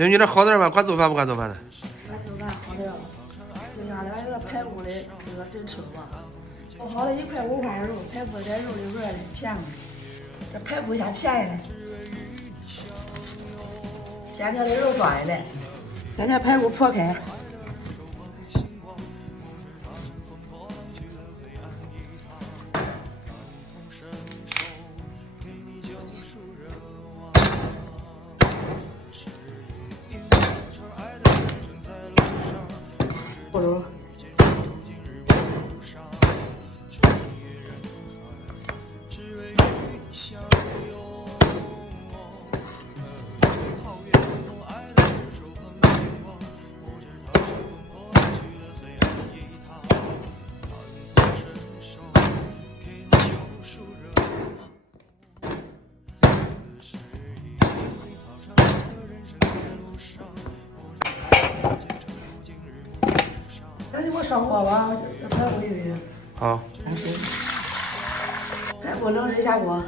姐你这好点吗？快做饭不？快做饭了。快做饭好点了。就家里这个排骨的这个真吃吧。做好了1块5块肉，排骨这肉里软的片子，这排骨先片下来，片成的肉端下来，再将排骨破开。 不如那你给我上锅吧，这排骨鱼。好。排骨冷水下锅。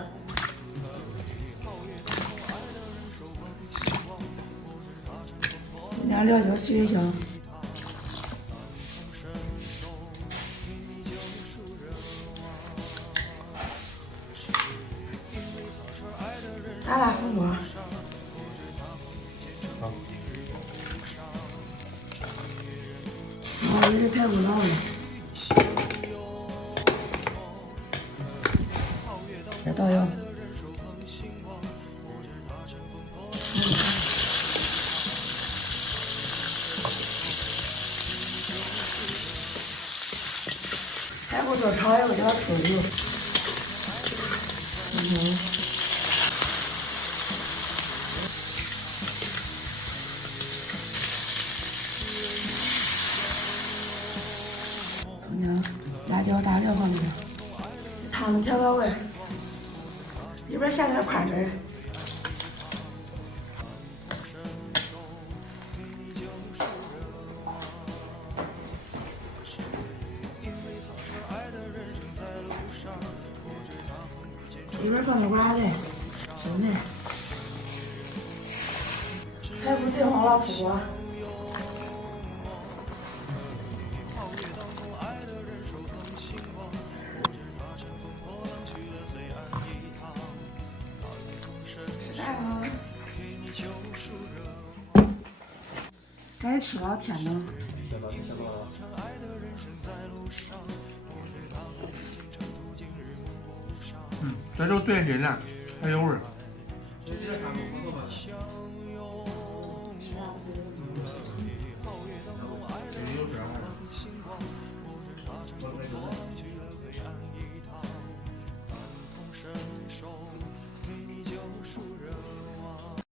加料酒、去香。麻辣火锅。好。 我这排骨老了，这倒油，排骨做炒有点出油，葱姜、辣椒、大料放里边，汤的调个味儿，里边下点宽汁儿。 里边放点瓜子，生菜，排骨炖好了，出锅。吃饭了，该吃了，天冷。这肉炖真了，还有味儿。